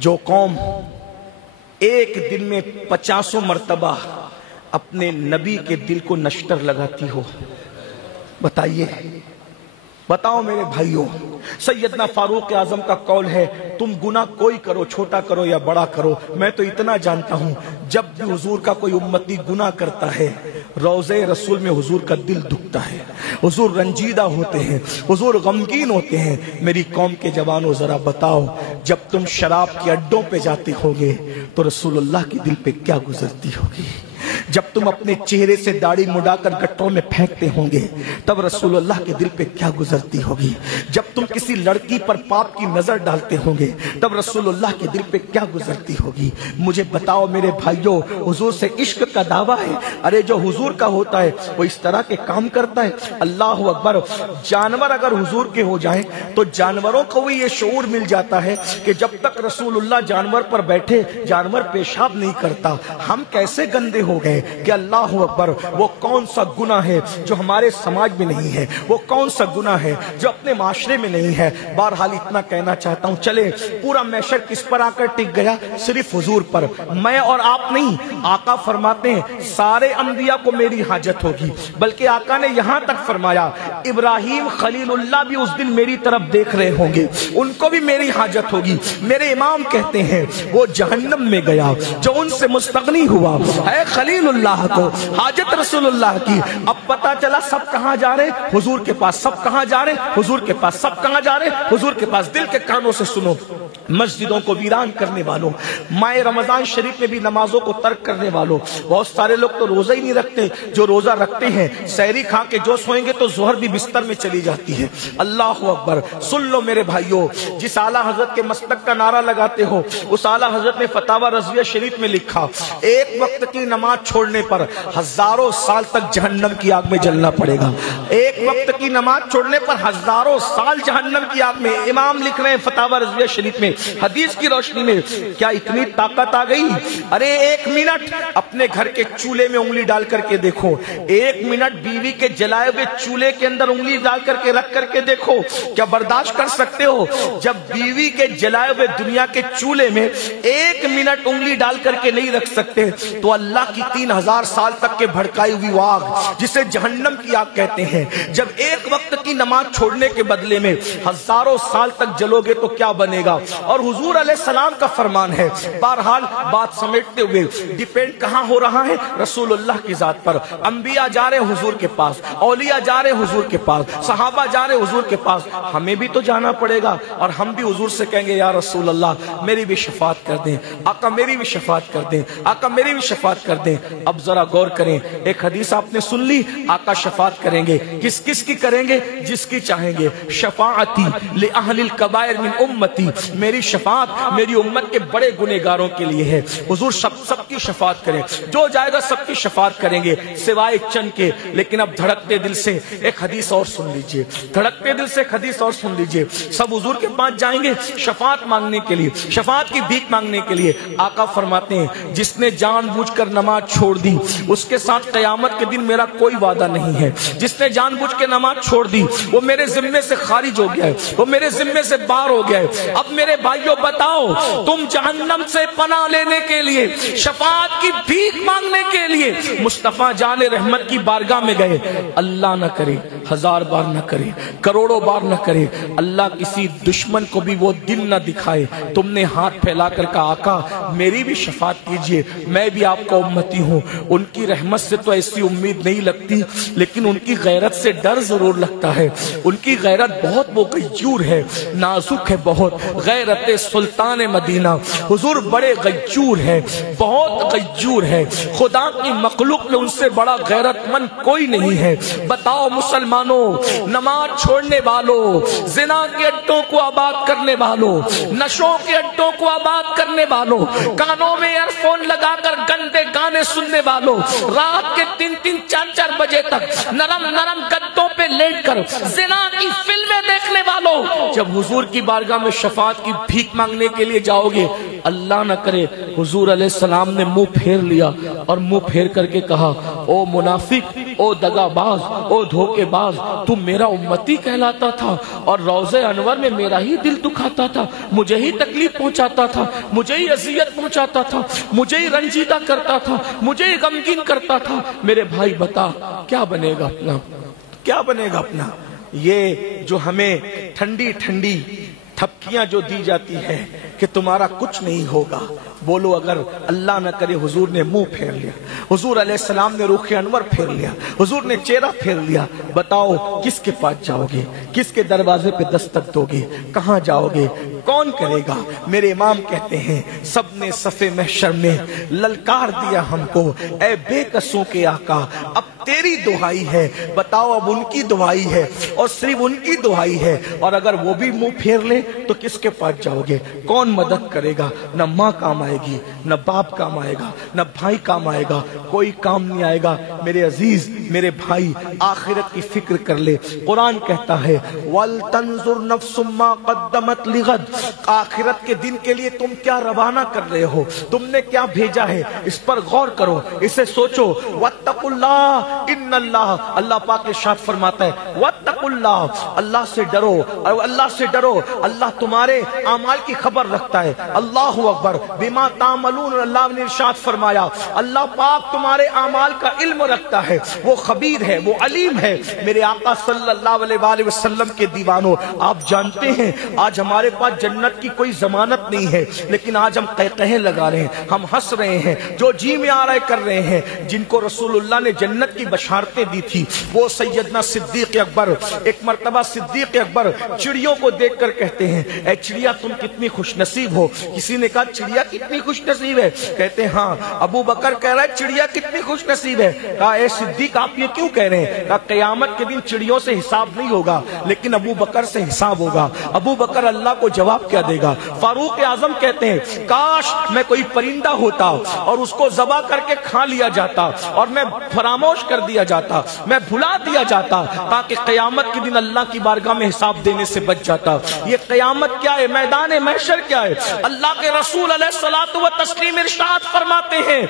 جو قوم ایک دن میں 50 مرتبہ اپنے نبی کے دل کو نشتر لگاتی ہو، بتاؤ میرے بھائیوں، سیدنا فاروق اعظم کا قول ہے تم گناہ کوئی کرو، چھوٹا کرو یا بڑا کرو، میں تو اتنا جانتا ہوں جب بھی حضور کا کوئی امتی گناہ کرتا ہے روضے رسول میں حضور کا دل دکھتا ہے، حضور رنجیدہ ہوتے ہیں، حضور غمگین ہوتے ہیں۔ میری قوم کے جوانوں ذرا بتاؤ، جب تم شراب کے اڈوں پہ جاتے ہوگے تو رسول اللہ کے دل پہ کیا گزرتی ہوگی؟ جب تم اپنے چہرے سے داڑھی مڈا کر گٹوں میں پھینکتے ہوں گے تب رسول اللہ کے دل پہ کیا گزرتی ہوگی؟ جب تم کسی لڑکی پر پاپ کی نظر ڈالتے ہوں گے تب رسول اللہ کے دل پہ کیا گزرتی ہوگی؟ مجھے بتاؤ میرے بھائیوں، حضور سے عشق کا دعویٰ ہے، ارے جو حضور کا ہوتا ہے وہ اس طرح کے کام کرتا ہے۔ اللہ اکبر۔ جانور اگر حضور کے ہو جائیں تو جانوروں کو بھی یہ شعور مل جاتا ہے کہ جب تک رسول اللہ جانور پر بیٹھے جانور پیشاب نہیں کرتا۔ ہم کیسے گندے ہو گئے کہ اللہ اکبر، وہ کون سا گناہ ہے جو ہمارے سماج میں نہیں ہے، وہ کون سا گناہ ہے جو اپنے معاشرے میں نہیں ہے۔ بہرحال اتنا کہنا چاہتا ہوں، چلے پورا محشر کس پر آ کر ٹک گیا؟ صرف حضور پر، میں اور آپ نہیں۔ آقا فرماتے ہیں سارے انبیاء کو میری حاجت ہوگی، بلکہ آقا نے یہاں تک فرمایا ابراہیم خلیل اللہ بھی اس دن میری طرف دیکھ رہے ہوں گے، ان کو بھی میری حاجت ہوگی۔ میرے امام کہتے ہیں وہ جہنم میں گیا جو ان سے مستغنی ہوا ہے خلیل اللہ کو حاجت رسول اللہ کی۔ اب پتا چلا سب کہاں جا رہے؟ حضور کے پاس۔ سب کہاں جا رہے؟ حضور کے پاس۔ سب کہاں جا رہے؟ حضور کے پاس۔ دل کے کانوں سے سنو، مسجدوں کو ویران کرنے والوں، ماہ رمضان شریف میں بھی نمازوں کو ترک کرنے والوں، بہت سارے لوگ تو روزہ ہی نہیں رکھتے، جو روزہ رکھتے ہیں سحری کھا کے جو سوئیں گے تو ظہر بھی بستر میں چلی جاتی ہے۔ اللہ اکبر۔ سن لو میرے بھائیوں، جس اعلیٰ حضرت کے مسلک کا نعرہ لگاتے ہو اس اعلیٰ حضرت نے فتاوی رضویہ شریف میں لکھا ایک وقت کی نماز چھوڑنے پر ہزاروں سال تک جہنم کی آگ میں جلنا پڑے گا۔ ایک وقت کی نماز چھوڑنے پر ہزاروں سال جہنم کی آگ میں۔ امام لکھ رہے ہیں فتاوی رضویہ شریف میں، حدیث کی روشنی میں کیا اتنی طاقت آ گئی؟ ارے ایک منٹ اپنے گھر کے چولہے میں انگلی ڈال کر کے دیکھو، ایک منٹ بیوی کے جلائے ہوئے چولہے کے اندر انگلی ڈال کر کے رکھ کر کے دیکھو، کیا برداشت کر سکتے ہو؟ جب بیوی کے جلائے ہوئے دنیا کے چولہے میں ایک منٹ انگلی ڈال کر کے نہیں رکھ سکتے تو اللہ کی 3000 سال تک کے بھڑکائی ہوئی وہ آگ جسے جہنم کی آگ کہتے ہیں، جب ایک وقت کی نماز چھوڑنے کے بدلے میں ہزاروں سال تک جلو گے تو کیا بنے گا؟ اور حضور علیہ السلام کا فرمان ہے۔ بہرحال بات سمیٹتے ہوئے ڈیپینڈ کہاں ہو رہا ہے؟ رسول اللہ کی ذات پر۔ انبیاء جا رہے حضور کے پاس، اولیاء جا رہے حضور کے پاس، صحابہ جا رہے حضور کے پاس، ہمیں بھی تو جانا پڑے گا اور ہم بھی حضور سے کہیں گے یا رسول اللہ میری بھی شفاعت کر دیں، آقا میری بھی شفاعت کر دیں، آقا میری بھی شفاعت کر دیں۔ اب ذرا غور کریں، ایک حدیث آپ نے سن لی، آقا شفاعت کریں گے، کس کس کی کریں گے؟ جس کی چاہیں گے۔ شفاعتی لأہل الکبائر من امتی، میری شفاعت میری امت کے بڑے گنہگاروں کے لیے ہے۔ حضور سب کی شفاعت کریں، جو جائے گا سب کی شفاعت کریں گے سوائے چند کے۔ لیکن اب دھڑکتے دل سے ایک حدیث اور سن لیجئے، دھڑکتے دل سے ایک حدیث اور سن لیجئے۔ سب حضور کے پاس جائیں گے شفاعت مانگنے کے لیے، شفاعت کی بھیک مانگنے کے لیے۔ آقا فرماتے ہیں جس نے جان بوجھ کر نماز چھوڑ دی اس کے ساتھ قیامت کے دن میرا کوئی وعدہ نہیں ہے۔ جس نے جان بوجھ کے نماز چھوڑ دی وہ میرے ذمے سے خارج ہو گیا ہے، وہ میرے ذمے سے باہر ہو گیا ہے۔ اب میرے بھائیوں بتاؤ، تم جہنم سے پناہ لینے کے لیے، شفاعت کی بھیک مانگنے کے لیے مصطفیٰ جان رحمت کی بارگاہ میں گئے، اللہ نہ کرے 1000 بار نہ کرے، کروڑوں بار نہ کرے، اللہ کسی دشمن کو بھی وہ دن نہ دکھائے، تم نے ہاتھ پھیلا کر کہا آقا میری بھی شفاعت کیجئے، میں بھی آپ کا امتی ہوں۔ ان کی رحمت سے تو ایسی امید نہیں لگتی، لیکن ان کی غیرت سے ڈر ضرور لگتا ہے۔ ان کی غیرت بہت وہ غیور ہے، نازک ہے بہت، غیرت سلطان مدینہ۔ حضور بڑے غیور ہے، بہت غیور ہے، خدا کی مخلوق میں ان سے بڑا غیرت مند کوئی نہیں ہے۔ بتاؤ مسلمانوں، نماز چھوڑنے والوں، زنا کے اڈوں کو آباد کرنے والوں، نشوں کے اڈوں کو آباد کرنے والوں، کانوں میں ایئر فون لگا کر گندے گانے سننے والوں، رات کے 3-3 4-4 بجے تک نرم نرم گدوں پہ لیٹ کر زنا کی فلمیں دیکھنے والوں، جب حضور کی بارگاہ میں شفاعت کی بھیک مانگنے کے لیے جاؤ گے، اللہ نہ کرے حضور علیہ السلام نے منہ پھیر لیا اور منہ پھیر کر کے کہا او منافق او دغاباز، او دھوکے باز، تم میرا امتی کہلاتا تھا اور روضہ انور میں میرا ہی دل دکھاتا تھا، مجھے ہی تکلیف پہنچاتا تھا، مجھے ہی اذیت پہنچاتا تھا، مجھے ہی رنجیدہ کرتا تھا، مجھے ہی غمگین کرتا تھا۔ میرے بھائی بتا کیا بنے گا اپنا، کیا بنے گا اپنا؟ یہ جو ہمیں ٹھنڈی ٹھنڈی تھپکیاں جو دی جاتی ہے کہ تمہارا کچھ نہیں ہوگا، بولو اگر اللہ نہ کرے حضور نے منہ پھیر لیا، حضور علیہ السلام نے رخ انور پھیر لیا، حضور نے چہرہ پھیر لیا، بتاؤ کس کے پاس جاؤ گے؟ کس کے دروازے پہ دستک دو گے؟ کہاں جاؤ گے؟ کون کرے گا؟ میرے امام کہتے ہیں سب نے صف محشر میں للکار دیا ہم کو، اے بے قصوں کے آقا اب تیری دعائی ہے، بتاؤ اب ان کی دعائی ہے اور صرف ان کی دعائی ہے، اور اگر وہ بھی منہ پھیر لے تو کس کے پاس جاؤ گے؟ کون مدد کرے گا؟ نہ ماں کام آئے گی، نہ باپ کام آئے گا، نہ بھائی کام آئے گا، کوئی کام نہیں آئے گا۔ میرے عزیز، میرے بھائی، آخرت کی فکر کر لے۔ قرآن کہتا ہے وَلْتَنْظُرْ نَفْسٌ مَّا قَدَّمَتْ لِغَدٍ، آخرت کے دن کے لیے تم کیا روانہ کر رہے ہو، تم نے کیا بھیجا ہے، اس پر غور کرو، اسے سوچو۔ وَاتَّقُوا اللَّهَ ان اللہ، اللہ پاک ارشاد فرماتا ہے وَاتَّقُوا اللَّهَ، اللہ سے ڈرو، اور اللہ سے ڈرو، اللہ تمہارے اعمال کی خبر رکھتا ہے۔ اللہ اکبر، بما تعملون، اللہ نے ارشاد فرمایا اللہ پاک تمہارے اعمال کا علم رکھتا ہے، وہ خبیر ہے، وہ علیم ہے۔ میرے آقا صلی اللہ علیہ وآلہ وسلم کے دیوانوں، آپ جانتے ہیں آج ہمارے پاس جنت کی کوئی ضمانت نہیں ہے، لیکن آج ہم قہقہے لگا رہے ہیں، ہم ہنس رہے ہیں، جو جی میں آ رہے کر رہے ہیں۔ جن کو رسول اللہ نے جنت کی بشارتیں دی تھی وہ سیدنا صدیق اکبر، ایک مرتبہ صدیق اکبر چڑیوں کو دیکھ کر کہتے ہیں اے چڑیا تم کتنی خوش نصیب ہو۔ کسی نے کہا چڑیا کتنی خوش نصیب ہے؟ کہتے ہیں ہاں۔ ابو بکر کہہ رہا ہے چڑیا کتنی خوش نصیب ہے؟ کہا اے صدیق آپ یہ کیوں کہہ رہے ہیں؟ کہا قیامت کے دن چڑیوں سے حساب نہیں ہوگا لیکن ابو بکر سے حساب ہوگا۔ ابو بکر اللہ کو جواب کیا دے گا؟ فاروق اعظم کہتے ہیں کاش میں کوئی پرندہ ہوتا اور اس کو ذبح کر کے کھا لیا جاتا اور میں فراموش کر دیا جاتا، میں بھلا دیا جاتا، تاکہ قیامت کے دن اللہ کی بارگاہ میں حساب دینے سے بچ جاتا۔ یہ قیامت کیا ہے؟ میدان محشر کیا ہے؟ اللہ کے رسول علیہ الصلوۃ والتسلیم ارشاد فرماتے ہیں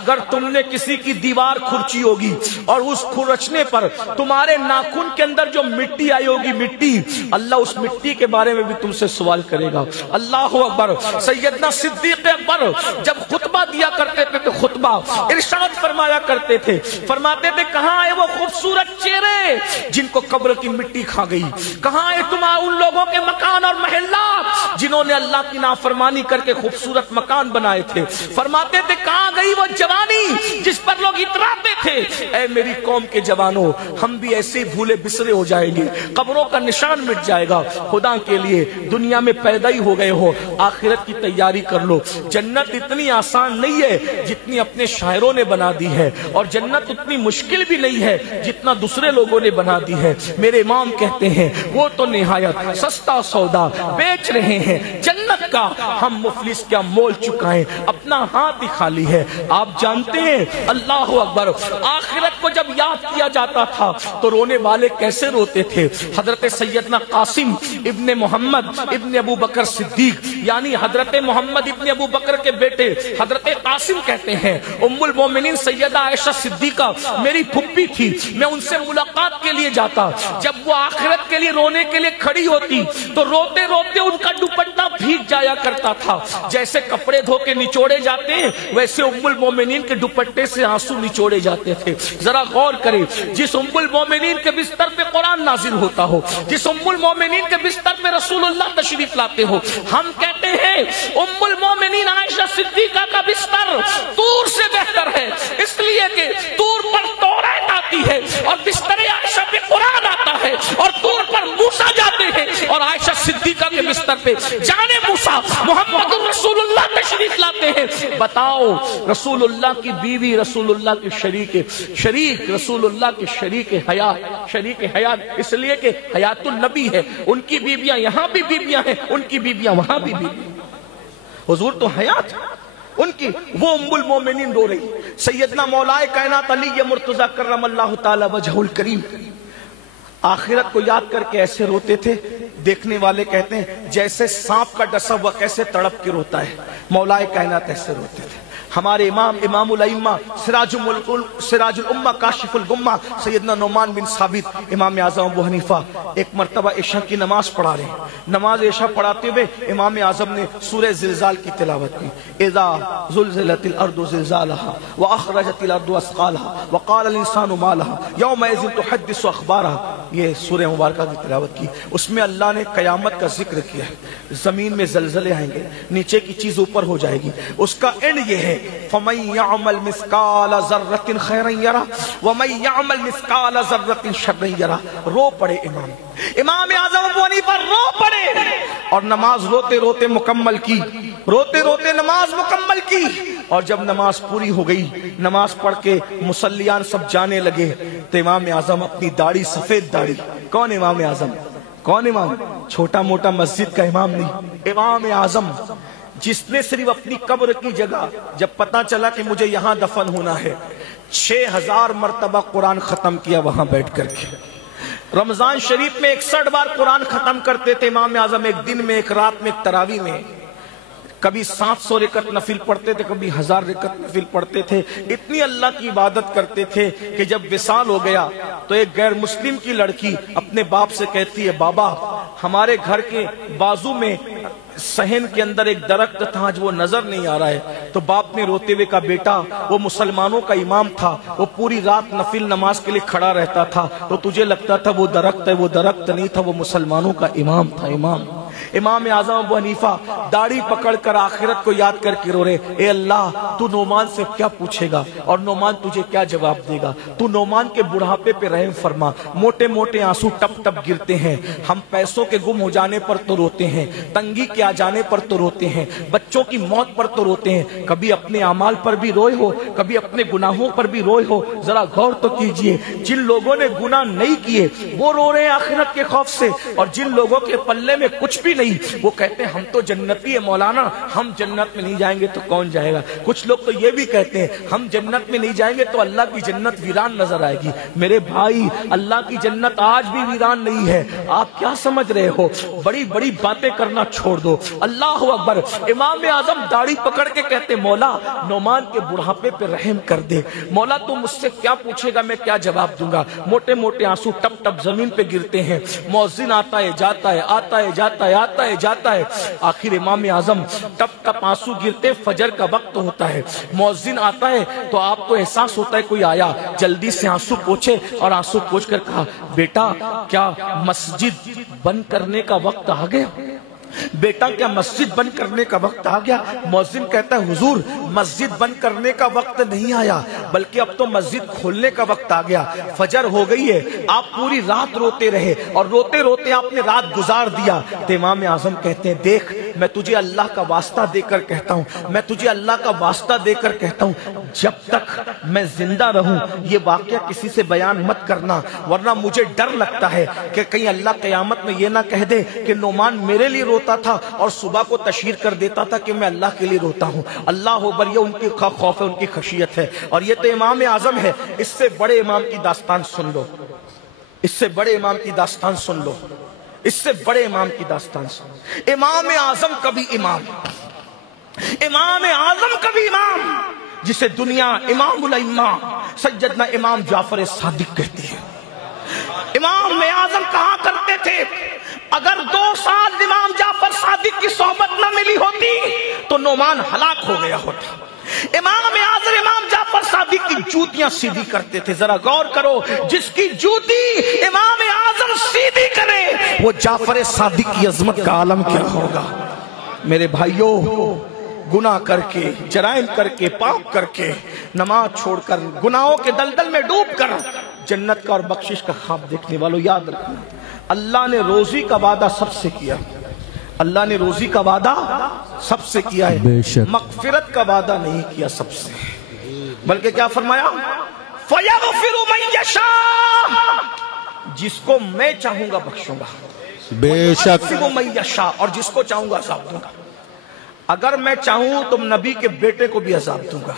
اگر تم نے کسی کی دیوار کھرچی ہوگی اور اس کھرچنے پر تمہارے ناخن کے اندر جو مٹی آئی ہوگی، مٹی، اللہ اس مٹی کے بارے میں بھی تم سے سوال کرے گا۔ اللہ اکبر۔ سیدنا صدیق اکبر جب خطبہ دیا کرتے تھے تو خطبہ ارشاد فرمایا کرتے تھے، فرماتے تھے کہاں ہے وہ خوبصورت چہرے جن کو قبر کی مٹی کھا گئی؟ کہاں ہے تم ان لوگوں کے مکان اور محلات جنہوں نے اللہ کی نافرمانی کر کے خوبصورت مکان بنائے تھے؟ فرماتے تھے کہاں گئی وہ جوانی جس پر لوگ اتراتے تھے؟ اے میری قوم کے جوانوں، ہم بھی ایسے بھولے بسرے ہو جائیں گے، قبروں کا نشان مٹ جائے گا۔ خدا کے لیے دنیا میں پیدا ہی ہو گئے ہو، آخرت کی تیاری کر لو۔ جنت اتنی آسان نہیں ہے جتنی اپنے شاعروں نے بنا دی ہے، اور جنت اتنی مشکل بھی نہیں ہے جتنا دوسرے لوگوں نے بنا دی ہے۔ میرے امام کہتے ہیں وہ تو نہایت سستا سودا بیچ رہے ہیں جنت کا، ہم مفلس کیا مول چکائیں، اپنا ہاتھ ہی خالی ہے۔ آپ جانتے ہیں اللہ اکبر، آخرت کو جب یاد کیا جاتا تھا تو رونے والے کیسے روتے تھے؟ حضرت سیدنا قاسم ابن محمد ابن ابو بکر صدیق، یعنی حضرت محمد ابن ابو بکر کے بیٹے حضرت قاسم کہتے ہیں ام المومنین سیدہ عائشہ صدیقہ میری پھپھی تھی، میں ان سے ملاقات کے لیے جاتا، جب وہ آخرت کے لیے رونے کے لیے کھڑی ہوتی تو روتے روتے ان کا دوپٹہ بھیگ جایا کرتا تھا۔ جیسے کپڑے دھو کے نچوڑے جاتے ہیں ویسے ام المومنین کے دوپٹے سے آنسو نچوڑے جاتے تھے۔ ذرا غور کریں، جس ام المومنین کے بستر پہ قرآن نازل ہوتا ہو، جس ام المومنین کے بستر پہ رسول اللہ تشریف لاتے ہو، ہم کہتے ہیں ام المومنین عائشہ صدیقہ کا بستر طور سے بہتر ہے، اس لیے کہ طور پر توریت آتی ہے اور بستر عائشہ پہ قرآن آتا ہے، اور طور پر موسیٰ جاتے ہیں اور عائشہ صدیقہ کے بستر پہ جانے موسیٰ محمد رسول اللہ تشریف لاتے ہیں۔ بتاؤ، رسول اللہ کی بیوی، رسول اللہ کی شریک رسول اللہ کی شریک حیات، اس لیے کہ حیات النبی ہے، ان کی بیویاں یہاں بھی بیویاں ہیں، ان کی بیویاں وہاں بھی بیویاں، حضور تو حیات ان کی۔ وہ ام المومنین رو رہی، سیدنا مولا کائنات علی مرتضی کرم اللہ تعالی وجہہ الکریم آخرت کو یاد کر کے ایسے روتے تھے، دیکھنے والے کہتے ہیں جیسے سانپ کا ڈسا ہوا کیسے تڑپ کے روتا ہے، مولا کائنات ایسے روتے تھے۔ ہمارے امام الائمہ سراج الامہ کاشف الغمہ سیدنا نعمان بن ثابت امام اعظم ابو حنیفہ ایک مرتبہ عشاء کی نماز پڑھا رہے ہیں، نماز عشاء پڑھاتے ہوئے امام اعظم نے سورہ زلزال کی تلاوت کی، اذا زلزلت الارض زلزالها واخرجت الارض اثقالها وقال الانسان ما لها يومئذ تحدث اخبارها، یہ سورہ مبارکہ کی تلاوت کی۔ اس میں اللہ نے قیامت کا ذکر کیا ہے، زمین میں زلزلے آئیں گے، نیچے کی چیز اوپر ہو جائے گی، اس کا اینڈ یہ ہے فَمَن يَعْمَلْ مِثْقَالَ ذَرَّةٍ خَيْرًا يَرَهُ وَمَن يَعْمَلْ مِثْقَالَ ذَرَّةٍ شَرًّا يَرَهُ۔ رو پڑے امام اعظم ابو حنیفہ رو پڑے اور نماز روتے روتے مکمل کی، روتے روتے نماز مکمل کی، اور جب نماز پوری ہو گئی، نماز پڑھ کے مصلیان سب جانے لگے تو امام اعظم اپنی داڑھی، سفید داڑھی، کون امام اعظم؟ کون امام؟ چھوٹا موٹا مسجد کا امام نہیں، امام اعظم جس نے صرف اپنی قبر کی جگہ جب پتا چلا کہ مجھے یہاں دفن ہونا ہے 6000 مرتبہ قرآن ختم کیا وہاں بیٹھ کر کے۔ رمضان شریف میں 61 بار قرآن ختم کرتے تھے امام اعظم، ایک دن میں، ایک رات میں، ایک تراویح میں۔ کبھی 700 رکعت نفل پڑھتے تھے، کبھی 1000 رکعت نفل پڑھتے تھے۔ اتنی اللہ کی عبادت کرتے تھے کہ جب وصال ہو گیا تو ایک غیر مسلم کی لڑکی اپنے باپ سے کہتی ہے، بابا ہمارے گھر کے بازو میں صحن کے اندر ایک درخت تھا، آج وہ نظر نہیں آ رہا ہے۔ تو باپ نے روتے ہوئے کہا، بیٹا وہ مسلمانوں کا امام تھا، وہ پوری رات نفل نماز کے لیے کھڑا رہتا تھا، تو تجھے لگتا تھا وہ درخت ہے، وہ درخت نہیں تھا، وہ مسلمانوں کا امام تھا۔ امام اعظم ابو حنیفہ داڑھی پکڑ کر آخرت کو یاد کر کے رو رہے، اے اللہ تو نعمان سے کیا پوچھے گا اور نعمان تجھے کیا جواب دے گا؟ تو نعمان کے بڑھاپے پہ رحم فرما، موٹے موٹے آنسو ٹپ ٹپ گرتے ہیں، ہم پیسوں کے گم ہو جانے پر تو روتے ہیں، تنگی کے آ جانے پر تو روتے ہیں، بچوں کی موت پر تو روتے ہیں، کبھی اپنے اعمال پر بھی روئے ہو، کبھی اپنے گناہوں پر بھی روئے ہو؟ ذرا غور تو کیجئے، جن لوگوں نے گناہ نہیں کیے وہ رو رہے ہیں آخرت کے خوف سے، اور جن لوگوں کے پلے میں کچھ بھی نہیں وہ کہتے ہیں ہم تو جنتی ہے مولانا، ہم جنت میں نہیں جائیں گے تو کون جائے گا؟ کچھ لوگ تو یہ بھی کہتے ہیں ہم جنت میں نہیں جائیں گے تو اللہ کی جنت ویران نظر آئے گی۔ میرے بھائی اللہ کی جنت آج بھی ویران نہیں ہے، آپ کیا سمجھ رہے ہو؟ بڑی بڑی باتیں کرنا چھوڑ دو۔ اللہ اکبر۔ امام اعظم داڑھی پکڑ کے کہتے، مولا نعمان کے بڑھاپے پہ رحم کر دے، مولا تو مجھ سے کیا پوچھے گا، میں کیا جواب دوں گا؟ موٹے موٹے آنسو ٹپ ٹپ زمین پہ گرتے ہیں، مؤذن آتا ہے جاتا ہے، آتا ہے جاتا ہے، آتا ہے جاتا ہے، آخر امام اعظم ٹپ ٹپ آنسو گرتے، فجر کا وقت ہوتا ہے، مؤذن آتا ہے تو آپ کو احساس ہوتا ہے کوئی آیا، جلدی سے آنسو پوچھے اور آنسو پوچھ کر کہا، بیٹا کیا مسجد بند کرنے کا وقت آ گیا؟ بیٹا کیا مسجد بند کرنے کا وقت آ گیا؟ مؤذن کہتا ہے حضور مسجد بند کرنے کا وقت نہیں آیا بلکہ اب تو مسجد کھولنے کا وقت آ گیا، فجر ہو گئی ہے، آپ پوری رات روتے رہے اور روتے روتے آپ نے رات گزار دیا۔ تو امام اعظم کہتے ہیں دیکھ میں تجھے اللہ کا واسطہ دے کر کہتا ہوں، میں تجھے اللہ کا واسطہ دے کر کہتا ہوں، جب تک میں زندہ رہوں یہ واقعہ کسی سے بیان مت کرنا، ورنہ مجھے ڈر لگتا ہے کہ کہیں اللہ قیامت میں یہ نہ کہہ دے کہ نعمان میرے لیے روتا تھا اور صبح کو تشہیر کر دیتا تھا کہ میں اللہ کے لیے روتا ہوں۔ اللہ اکبر، یہ ان کی خوف ہے، ان کی خشیت ہے، اور یہ تو امام اعظم ہے۔ اس سے بڑے امام کی داستان سن لو، اس سے بڑے امام کی داستان سن لو، اس سے بڑے امام کی داستان سن لو۔ امام اعظم کبھی امام، امام اعظم کبھی امام، جسے دنیا امام الائمہ سیدنا امام جعفر صادق کہتی ہے۔ امام اعظم کہا کرتے تھے اگر 2 سال امام جعفر صادق کی صحبت نہ ملی ہوتی تو نعمان ہلاک ہو گیا ہوتا۔ امام اعظم امام جعفر صادق کی جوتیاں سیدھی کرتے تھے، ذرا غور کرو، جس کی جوتی امام اعظم سیدھی کرے وہ جعفر صادق کی عظمت کا عالم کیا ہوگا؟ میرے بھائیوں، گناہ کر کے، جرائم کر کے، پاک کر کے، نماز چھوڑ کر، گناہوں کے دلدل میں ڈوب کر جنت کا اور بخشش کا خواب دیکھنے والوں یاد رکھنا، اللہ نے روزی کا وعدہ سب سے کیا، اللہ نے روزی کا وعدہ سب سے کیا ہے، مغفرت کا وعدہ نہیں کیا سب سے، بلکہ کیا فرمایا؟ فَيَغْفِرُ مَن يَشَاءُ، جس کو میں چاہوں گا بخشوں گا، بے شک مَن يَشَاءُ، اور جس کو چاہوں گا عذاب دوں گا۔ اگر میں چاہوں تو نبی کے بیٹے کو بھی عذاب دوں گا۔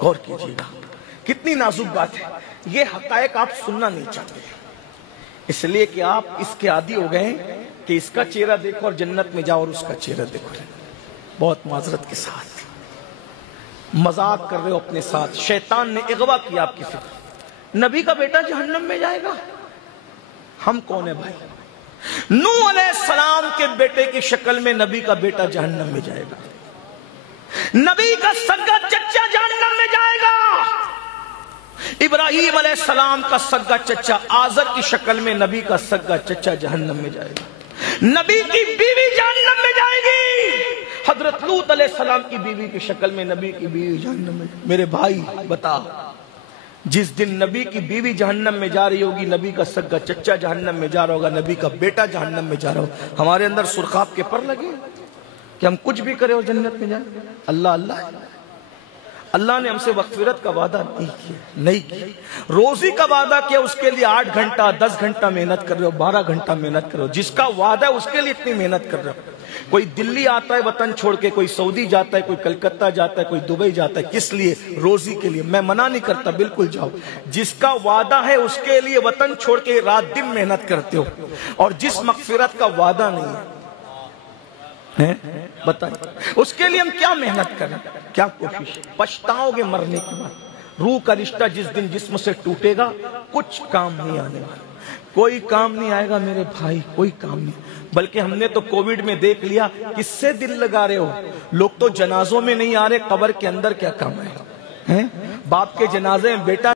غور کیجئے گا کتنی نازک بات ہے، یہ حقائق آپ سننا نہیں چاہتے۔ اس لیے کہ آپ اس کے عادی ہو گئے کہ اس کا چہرہ دیکھو اور جنت میں جاؤ اور اس کا چہرہ دیکھو. بہت معذرت کے ساتھ مذاق کر رہے ہو اپنے ساتھ. شیطان نے اغوا کیا آپ کی فکر. نبی کا بیٹا جہنم میں جائے گا. ہم کون ہیں بھائی؟ نوح علیہ السلام کے بیٹے کی شکل میں نبی کا بیٹا جہنم میں جائے گا. نبی کا سگا چچا جہنم میں جائے گا. ابراہیم علیہ السلام کا سگا چچا آزر کی شکل میں نبی کا سگا چچا جہنم میں جائے گا. نبی کی بیوی جہنم میں جائے گی. حضرت لوط علیہ السلام کی بیوی کی شکل میں نبی کی بیوی جہنم میں. میرے بھائی بتا، جس دن نبی کی بیوی جہنم میں جا رہی ہوگی، نبی کا سگا چچا جہنم میں جا رہا ہوگا، نبی کا بیٹا جہنم میں جا رہا ہوگا، ہمارے اندر سرخاب کے پر لگے کہ ہم کچھ بھی کریں اور جنت میں جائیں. اللہ اللہ اللہ نے ہم سے مغفرت کا وعدہ نہیں کیا. روزی کا وعدہ کیا، اس کے لیے 8 گھنٹہ 10 گھنٹہ محنت کر رہے ہو، 12 گھنٹہ محنت کر رہے ہو. جس کا وعدہ ہے اس کے لیے اتنی محنت کر رہے ہو. کوئی دلی آتا ہے وطن چھوڑ کے، کوئی سعودی جاتا ہے، کوئی کلکتہ جاتا ہے، کوئی دبئی جاتا ہے. کس لیے؟ روزی کے لیے. میں منع نہیں کرتا، بالکل جاؤ. جس کا وعدہ ہے اس کے لیے وطن چھوڑ کے رات دن محنت کرتے ہو. اور جس مغفرت کا وعدہ نہیں ہے بتائیں اس کے لیے ہم کیا محنت کریں، کیا کوشش؟ پچھتاؤ گے مرنے کے بعد. روح کا رشتہ جس دن جسم سے ٹوٹے گا کچھ کام نہیں آنے والا. کوئی کام نہیں آئے گا میرے بھائی، کوئی کام نہیں. بلکہ ہم نے تو کووڈ میں دیکھ لیا کس سے دل لگا رہے ہو. لوگ تو جنازوں میں نہیں آ رہے، قبر کے اندر کیا کام آئے گا. باپ کے جنازے میں بیٹا